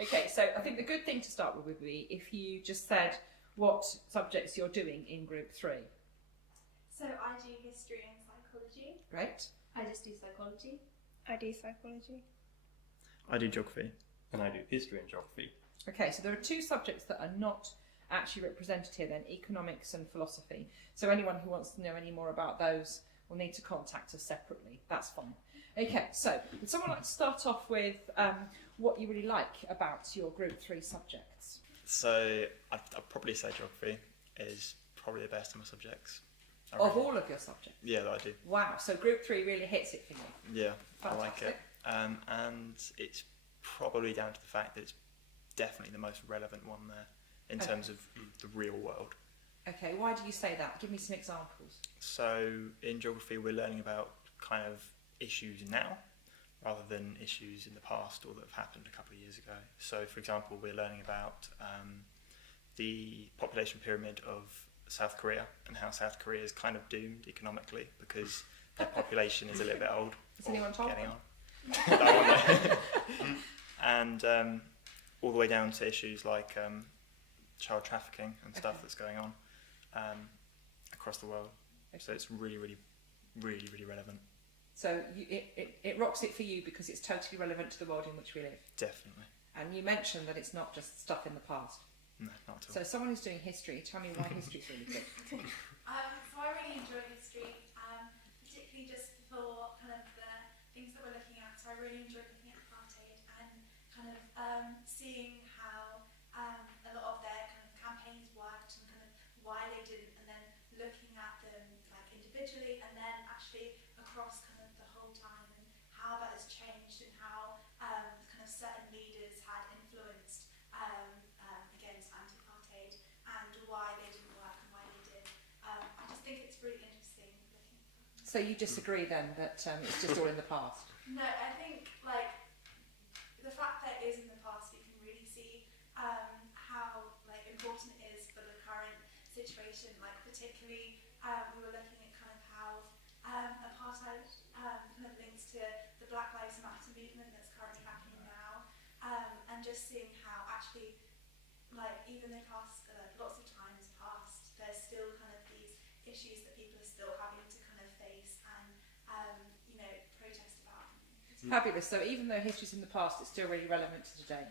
Okay, so I think the good thing to start with would be if you just said what subjects you're doing in Group 3. So I do history and psychology. Great. I just do psychology. I do psychology. I do geography. And I do history and geography. Okay, so there are two subjects that are not actually represented here then, economics and philosophy. So anyone who wants to know any more about those will need to contact us separately. That's fine. Okay, so would someone like to start off with what you really like about your Group 3 subjects? So I'd probably say geography is probably the best of my subjects. Of all of your subjects? Yeah, that I do. Wow, so Group 3 really hits it for you? Yeah, Fantastic. I like it. And it's probably down to the fact that it's definitely the most relevant one there in terms of the real world. Okay, why do you say that? Give me some examples. So in geography we're learning about kind of issues now rather than issues in the past or that have happened a couple of years ago. So for example we're learning about the population pyramid of South Korea and how South Korea is kind of doomed economically because their population is a little bit old. Has anyone told them? And all the way down to issues like child trafficking and stuff that's going on across the world. So it's really, really, really, really relevant. So it rocks it for you because it's totally relevant to the world in which we live. Definitely. And you mentioned that it's not just stuff in the past. No, not at all. So someone who's doing history, tell me why history is really good. So I really enjoy history, particularly just for kind of the things that we're looking at. So I really enjoy looking at apartheid and kind of seeing how a lot of their kind of campaigns worked and kind of why they didn't, and then looking at them like individually and then actually across kind of the whole time and how that has changed and how kind of certain leaders had influenced against anti-apartheid and why they didn't work and why they did. I just think it's really interesting looking at that. So you disagree then that it's just all in the past? No, I think like the fact that it is in the past, you can really see how like important it is for the current situation. Like particularly, we were looking at kind of how apartheid kind of links to the Black Lives Matter movement that's currently happening now, and just seeing how actually, like even though past lots of times past, there's still kind of these issues that people are still having to kind of face and you know protest about. Fabulous. So even though history's in the past, it's still really relevant to today.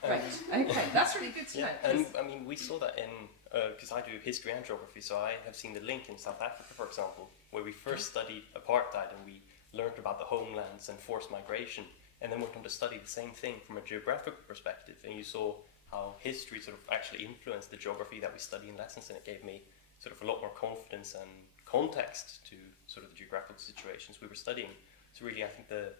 Great. Okay, that's really good to know. And I mean, we saw that in, because I do history and geography, so I have seen the link in South Africa, for example, where we first studied apartheid and we learned about the homelands and forced migration, and then went on to study the same thing from a geographical perspective, and you saw how history sort of actually influenced the geography that we study in lessons, and it gave me sort of a lot more confidence and context to sort of the geographical situations we were studying. So really, I think the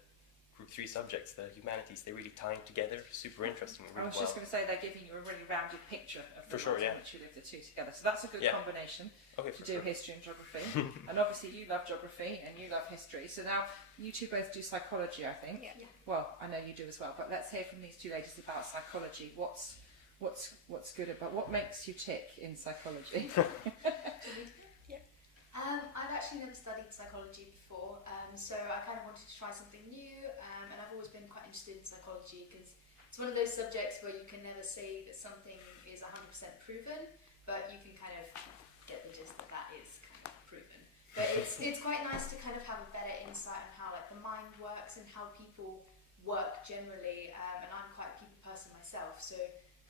Group 3 subjects, the humanities, they really tie together super interesting and I really was just going to say they're giving you a really rounded picture of the world in which you live the two together. So that's a good combination to do history and geography. And obviously you love geography and you love history. So now you two both do psychology, I think. Yeah. Well, I know you do as well. But let's hear from these two ladies about psychology. What's good about what makes you tick in psychology? I've actually never studied psychology before, so I kind of wanted to try something new, and I've always been quite interested in psychology because it's one of those subjects where you can never say that something is 100% proven, but you can kind of get the gist that that is kind of proven. But it's quite nice to kind of have a better insight on how like the mind works and how people work generally, and I'm quite a people person myself, so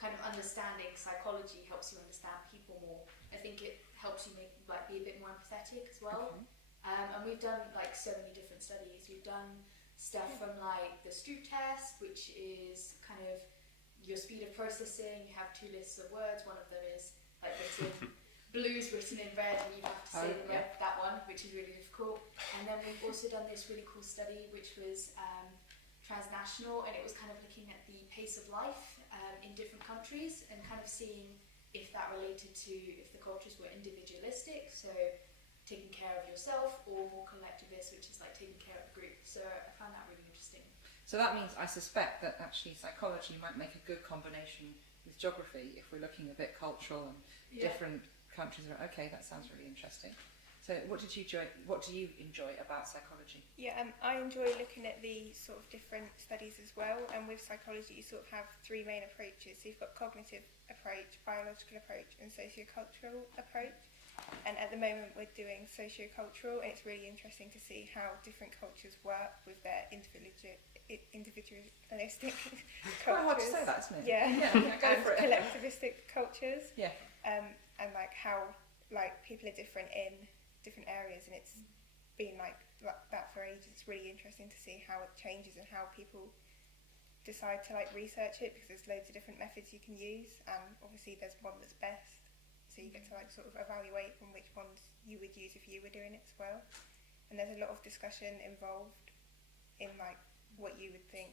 kind of understanding psychology helps you understand people more. I think it helps you be a bit more empathetic as well. Okay. And we've done like so many different studies. We've done stuff from like the Stroop test, which is kind of your speed of processing. You have 2 lists of words. One of them is like written blues written in red, and you have to say that one, which is really difficult. And then we've also done this really cool study, which was transnational, and it was kind of looking at the pace of life in different countries and kind of seeing if that related to if the cultures were individualistic, so taking care of yourself, or more collectivist, which is like taking care of the group. So I found that really interesting. So that means I suspect that actually psychology might make a good combination with geography if we're looking a bit cultural and different countries. Okay, that sounds really interesting. So So what did you enjoy? What do you enjoy about psychology? Yeah, I enjoy looking at the sort of different studies as well. And with psychology, you sort of have three main approaches. So you've got cognitive approach, biological approach, and sociocultural approach. And at the moment, we're doing sociocultural, and it's really interesting to see how different cultures work with their individualistic Quite hard to cultures. say that, isn't it? Yeah, Go and for it. collectivistic cultures. Yeah. And like how like people are different in different areas, and it's been like that for ages. It's really interesting to see how it changes and how people decide to like research it, because there's loads of different methods you can use, and obviously there's one that's best, so you get to like sort of evaluate on which ones you would use if you were doing it as well. And there's a lot of discussion involved in like what you would think,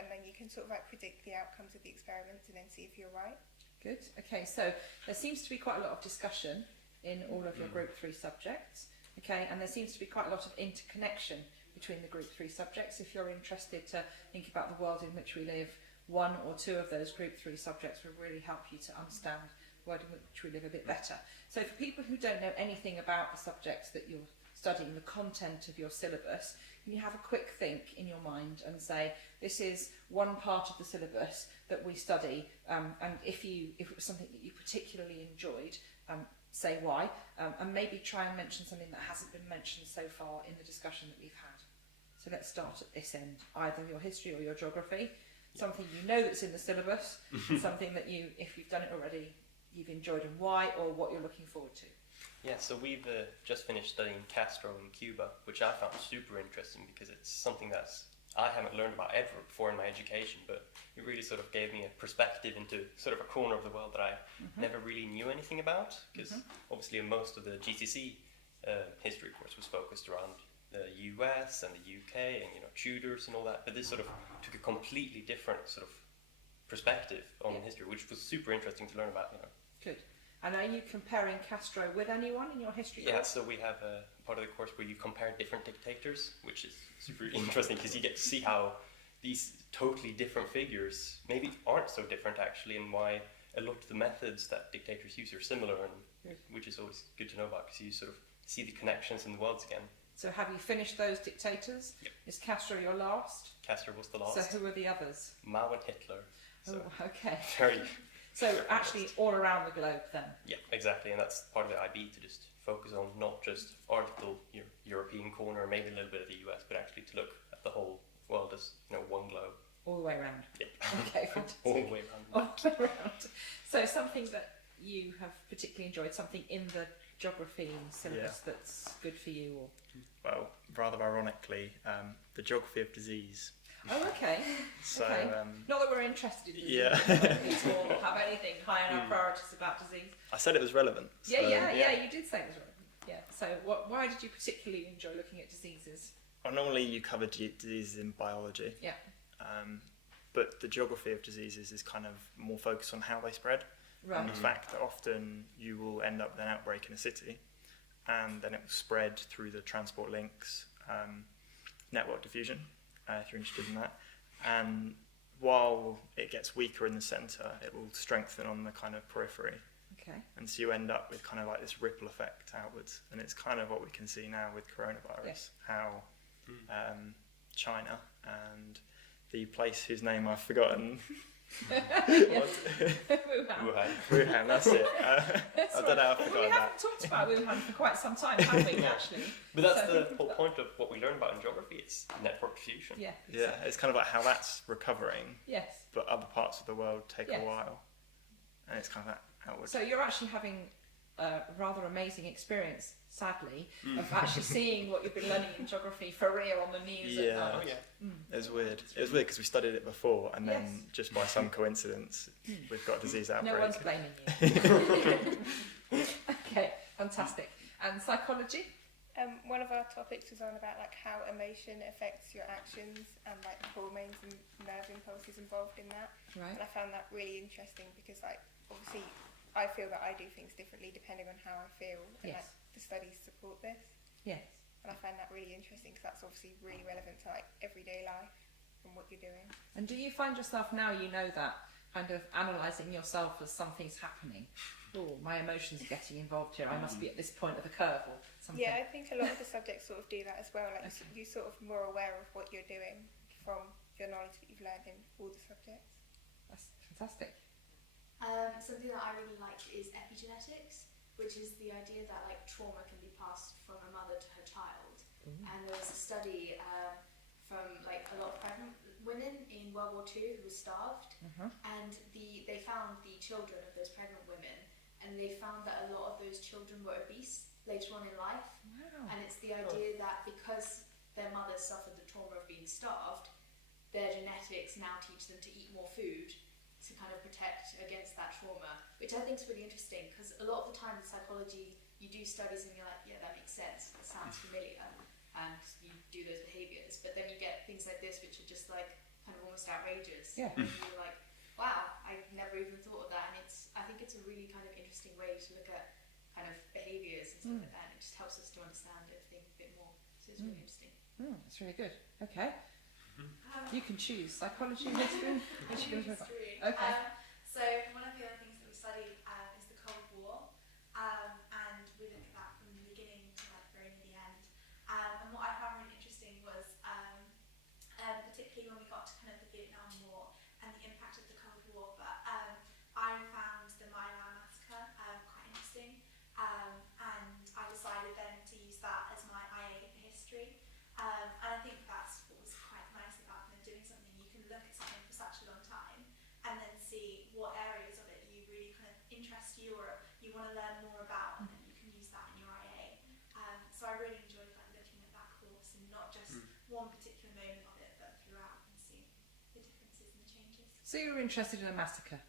and then you can sort of like predict the outcomes of the experiments and then see if you're right. Good. Okay, so there seems to be quite a lot of discussion in all of your Group 3 subjects. Okay, and there seems to be quite a lot of interconnection between the Group 3 subjects. If you're interested to think about the world in which we live, one or two of those Group 3 subjects will really help you to understand the world in which we live a bit better. So for people who don't know anything about the subjects that you're studying, the content of your syllabus, can you have a quick think in your mind and say, this is one part of the syllabus that we study, and if it was something that you particularly enjoyed, say why, and maybe try and mention something that hasn't been mentioned so far in the discussion that we've had. So let's start at this end, either your history or your geography, something you know that's in the syllabus, and something that you, if you've done it already, you've enjoyed, and why, or what you're looking forward to. Yeah, so we've just finished studying Castro in Cuba, which I found super interesting because it's something I haven't learned about ever before in my education, but it really sort of gave me a perspective into sort of a corner of the world that I never really knew anything about, because obviously most of the GCSE history course was focused around the US and the UK and, you know, Tudors and all that, but this sort of took a completely different sort of perspective on history, which was super interesting to learn about, you know. Good. And are you comparing Castro with anyone in your history Yeah, course? so we have a part of the course where you compare different dictators, which is super interesting because you get to see how these totally different figures maybe aren't so different actually, and why a lot of the methods that dictators use are similar, and which is always good to know about because you sort of see the connections in the worlds again. So have you finished those dictators? Yep. Is Castro your last? Castro was the last. So who are the others? Mao and Hitler. So Oh, okay. very. So actually all around the globe then? Yeah, exactly, and that's part of the IB, to just focus on not just our little European corner, or maybe a little bit of the US, but actually to look at the whole world as, you know, one globe. All the way around? Yeah. Okay, fantastic. All the way around. All the way around. So something that you have particularly enjoyed, something in the geography syllabus that's good for you? Or Well, rather ironically, the geography of disease. Oh, okay. So, Okay. Not that we're interested in disease, Yeah. or have anything high on our priorities about disease. I said it was relevant. Yeah, so, you did say it was relevant. Yeah. So why did you particularly enjoy looking at diseases? Well, normally you cover diseases in biology. Yeah. But the geography of diseases is kind of more focused on how they spread. Right. And the fact that often you will end up with an outbreak in a city, and then it will spread through the transport links, network diffusion, if you're interested in that. And while it gets weaker in the centre, it will strengthen on the kind of periphery. Okay. And so you end up with kind of like this ripple effect outwards. And it's kind of what we can see now with coronavirus, how China and the place whose name I've forgotten. Wuhan. Wuhan, that's it. That's I don't know how I've We forgotten haven't that. talked about Wuhan for quite some time, have we, actually? But that's So- the whole point of what we learn about in geography. It's network diffusion. Yeah. Yeah, it's kind of like how that's recovering, Yes. but other parts of the world take Yes. a while. And it's kind of that outward. So you're actually having a rather amazing experience, sadly, of actually seeing what you've been learning in geography for real on the news at Yeah. night. Oh yeah. It was weird. It was weird because we studied it before, and then Yes. just by some coincidence, we've got a disease outbreak. No one's blaming you. Okay, fantastic. And psychology? One of our topics was on about like how emotion affects your actions and like hormones and nerve impulses involved in that. Right. And I found that really interesting because like obviously I feel that I do things differently depending on how I feel, and Yes. like the studies support this. Yes. And I find that really interesting because that's obviously really relevant to like everyday life and what you're doing. And do you find yourself, now you know that, kind of analysing yourself as something's happening. Oh, my emotions are getting involved here. I must be at this point of the curve or something. Yeah, I think a lot of the subjects sort of do that as well. Like you sort of more aware of what you're doing from your knowledge that you've learned in all the subjects. That's fantastic. Something that I really like is epigenetics, which is the idea that like trauma can be passed from a mother to her child. And there was a study from like a lot of pregnant women in World War II who were starved, and they found the children of those pregnant women, and they found that a lot of those children were obese later on in life. Wow. And it's the idea that because their mothers suffered the trauma of being starved, their genetics now teach them to eat more food to kind of protect against that trauma, which I think is really interesting, because a lot of the time in psychology you do studies and you're like, yeah, that makes sense, that sounds familiar, and you do those behaviours, but then you get things like this which are just like kind of almost outrageous. Yeah. And you're like, wow, I never even thought of that, and I think it's a really kind of interesting way to look at kind of behaviours and stuff like that, and it just helps us to understand everything a bit more, so it's really interesting. That's really good. Okay. You can choose psychology, history. History. Okay. So one of the other things that we studied is the Cold War, and we look at that from the beginning to like very near the end. And what I found really interesting was, particularly when we got to kind of the Vietnam War and the impact of the Cold War, but I found the My Lai massacre quite interesting, and I decided then to use that as my IA for history. And I think that's what was quite nice about kind of doing something. You can look at something for such a long time and then see what areas of it you really kind of interest you or you want to learn more about, and then you can use that in your IA. So I really enjoyed like looking at that course and not just one particular moment of it, but throughout, and seeing the differences and the changes. So you were interested in a massacre?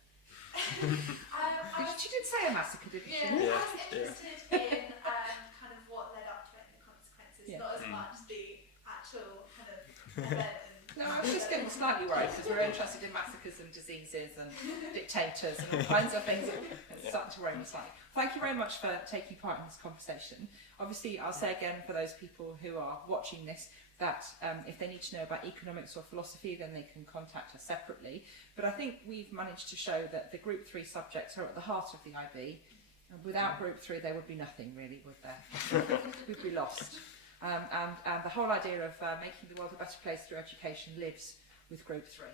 I She did say a massacre, didn't she? I was interested in kind of what led up to it and the consequences, Yeah. not as much the actual kind of event. No, I was just getting slightly worried because we're interested in massacres and diseases and dictators and all kinds of things. It's starting to worry me slightly. Thank you very much for taking part in this conversation. Obviously, I'll say again for those people who are watching this that if they need to know about economics or philosophy, then they can contact us separately. But I think we've managed to show that the Group 3 subjects are at the heart of the IB. And without Group 3, there would be nothing really, would there? We'd be lost. And the whole idea of making the world a better place through education lives with Group 3.